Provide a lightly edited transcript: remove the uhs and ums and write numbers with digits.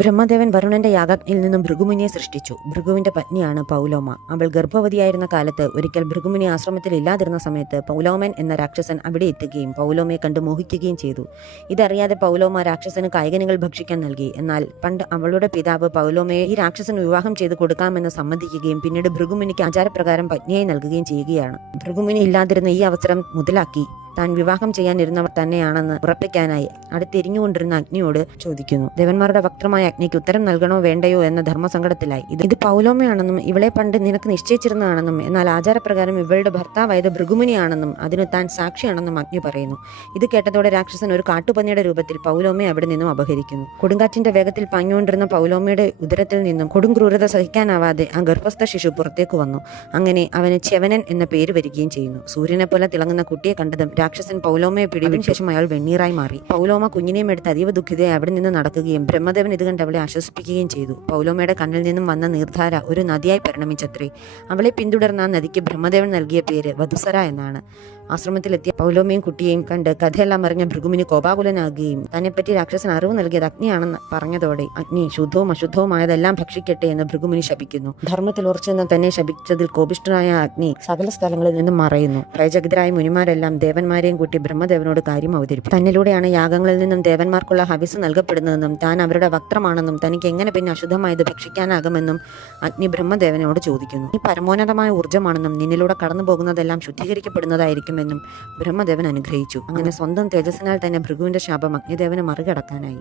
ബ്രഹ്മദേവൻ വരുണന്റെ യാഗത്തിൽ നിന്നും ഭൃഗുമുനിയെ സൃഷ്ടിച്ചു. ഭൃഗുവിന്റെ പത്നിയാണ് പൗലോമ. അവൾ ഗർഭവതിയായിരുന്ന കാലത്ത് ഒരിക്കൽ ഭൃഗുമുനി ആശ്രമത്തിൽ ഇല്ലാതിരുന്ന സമയത്ത് പൗലോമൻ എന്ന രാക്ഷസൻ അവിടെ എത്തുകയും പൗലോമയെ കണ്ട് മോഹിക്കുകയും ചെയ്തു. ഇതറിയാതെ പൗലോമ രാക്ഷസന് കായ്കനികൾ ഭക്ഷിക്കാൻ നൽകി. എന്നാൽ പണ്ട് അവളുടെ പിതാവ് പൗലോമയെ ഈ രാക്ഷസന് വിവാഹം ചെയ്തു കൊടുക്കാമെന്ന് സമ്മതിക്കുകയും പിന്നീട് ഭൃഗുമുനിക്ക് ആചാരപ്രകാരം പത്നിയായി നൽകുകയും ചെയ്യുകയാണ്. ഭൃഗുമുനി ഇല്ലാതിരുന്ന ഈ അവസരം മുതലാക്കി താൻ വിവാഹം ചെയ്യാനിരുന്നവർ തന്നെയാണെന്ന് ഉറപ്പിക്കാനായി അടുത്തിരിഞ്ഞുകൊണ്ടിരുന്ന അഗ്നിയോട് ചോദിക്കുന്നു. ദേവന്മാരുടെ വക്രമായ അഗ്നിക്ക് ഉത്തരം നൽകണോ വേണ്ടയോ എന്ന ധർമ്മസങ്കടത്തിലായി. ഇത് പൗലോമയാണെന്നും ഇവളെ പണ്ട് നിനക്ക് നിശ്ചയിച്ചിരുന്നതാണെന്നും എന്നാൽ ആചാരപ്രകാരം ഇവളുടെ ഭർത്താവായത് ഭൃഗുമുനിയാണെന്നും അതിന് താൻ സാക്ഷിയാണെന്നും അഗ്നി പറയുന്നു. ഇത് കേട്ടതോടെ രാക്ഷസൻ ഒരു കാട്ടുപന്നിയുടെ രൂപത്തിൽ പൗലോമയെ അവിടെ നിന്നും അപഹരിക്കുന്നു. കൊടുങ്കാറ്റിന്റെ വേഗത്തിൽ പാഞ്ഞുകൊണ്ടിരുന്ന പൗലോമയുടെ ഉദരത്തിൽ നിന്നും കൊടും ക്രൂരത സഹിക്കാനാവാതെ ആ ഗർഭസ്ഥ ശിശു പുറത്തേക്ക് വന്നു. അങ്ങനെ അവന് ച്യവനൻ എന്ന പേര് വരികയും ചെയ്യുന്നു. സൂര്യനെ പോലെ തിളങ്ങുന്ന കുട്ടിയെ കണ്ടതും രാക്ഷസൻ പൗലോമയെ പിടിവിട്ട ശേഷം അയാൾ വെണ്ണീറായി മാറി. പൗലോമ കുഞ്ഞിനെയും എടുത്ത് അതീവ ദുഃഖിതയെ അവിടെ നിന്ന് നടക്കുകയും ബ്രഹ്മദേവൻ ഇത് കണ്ട് അവളെ ആശ്വസിപ്പിക്കുകയും ചെയ്തു. പൗലോമയുടെ കണ്ണിൽ നിന്നും വന്ന നീർധാര ഒരു നദിയായി പരിണമിച്ചത്രേ. അവളെ പിന്തുടർന്ന ആ നദിക്ക് ബ്രഹ്മദേവൻ നൽകിയ പേര് വധുസര എന്നാണ്. ആശ്രമത്തിലെത്തിയ പൗലോമയും കുട്ടിയെയും കണ്ട് കഥയെല്ലാം അറിഞ്ഞ ഭൃഗുമുനി കോപാകുലനാകുകയും തന്നെപ്പറ്റി രാക്ഷസൻ അറിവ് നൽകിയത് അഗ്നിയാണെന്ന് പറഞ്ഞതോടെ അഗ്നി ശുദ്ധവും അശുദ്ധവുമായതെല്ലാം ഭക്ഷിക്കട്ടെ എന്ന് ഭൃഗുമുനി ശപിക്കുന്നു. ധർമ്മത്തിൽ ഉറച്ചെന്ന് തന്നെ ശപിച്ചതിൽ കോപിഷ്ഠനായ അഗ്നി സകല സ്ഥലങ്ങളിൽ നിന്നും മറയുന്നു. ഭയചകിതരായ മുനിമാരെല്ലാം ദേവന്മാരെയും കൂട്ടി ബ്രഹ്മദേവനോട് കാര്യം അവതരിപ്പിച്ചു. തന്നിലൂടെയാണ് യാഗങ്ങളിൽ നിന്നും ദേവന്മാർക്കുള്ള ഹവിസ് നൽകപ്പെടുന്നതെന്നും താൻ അവരുടെ വക്രമാണെന്നും തനിക്ക് എങ്ങനെ പിന്നെ അശുദ്ധമായത് ഭക്ഷിക്കാനാകുമെന്നും അഗ്നി ബ്രഹ്മദേവനോട് ചോദിക്കുന്നു. ഈ പരമോന്നതമായ ഊർജ്ജമാണെന്നും നിന്നിലൂടെ കടന്നു പോകുന്നതെല്ലാം ശുദ്ധീകരിക്കപ്പെടുന്നതായിരിക്കും എന്നും ബ്രഹ്മദേവൻ അനുഗ്രഹിച്ചു. അങ്ങനെ സ്വന്തം തേജസ്സിനാൽ തന്നെ ഭൃഗുവിന്റെ ശാപം അഗ്നിദേവന് മറികടക്കാനായി.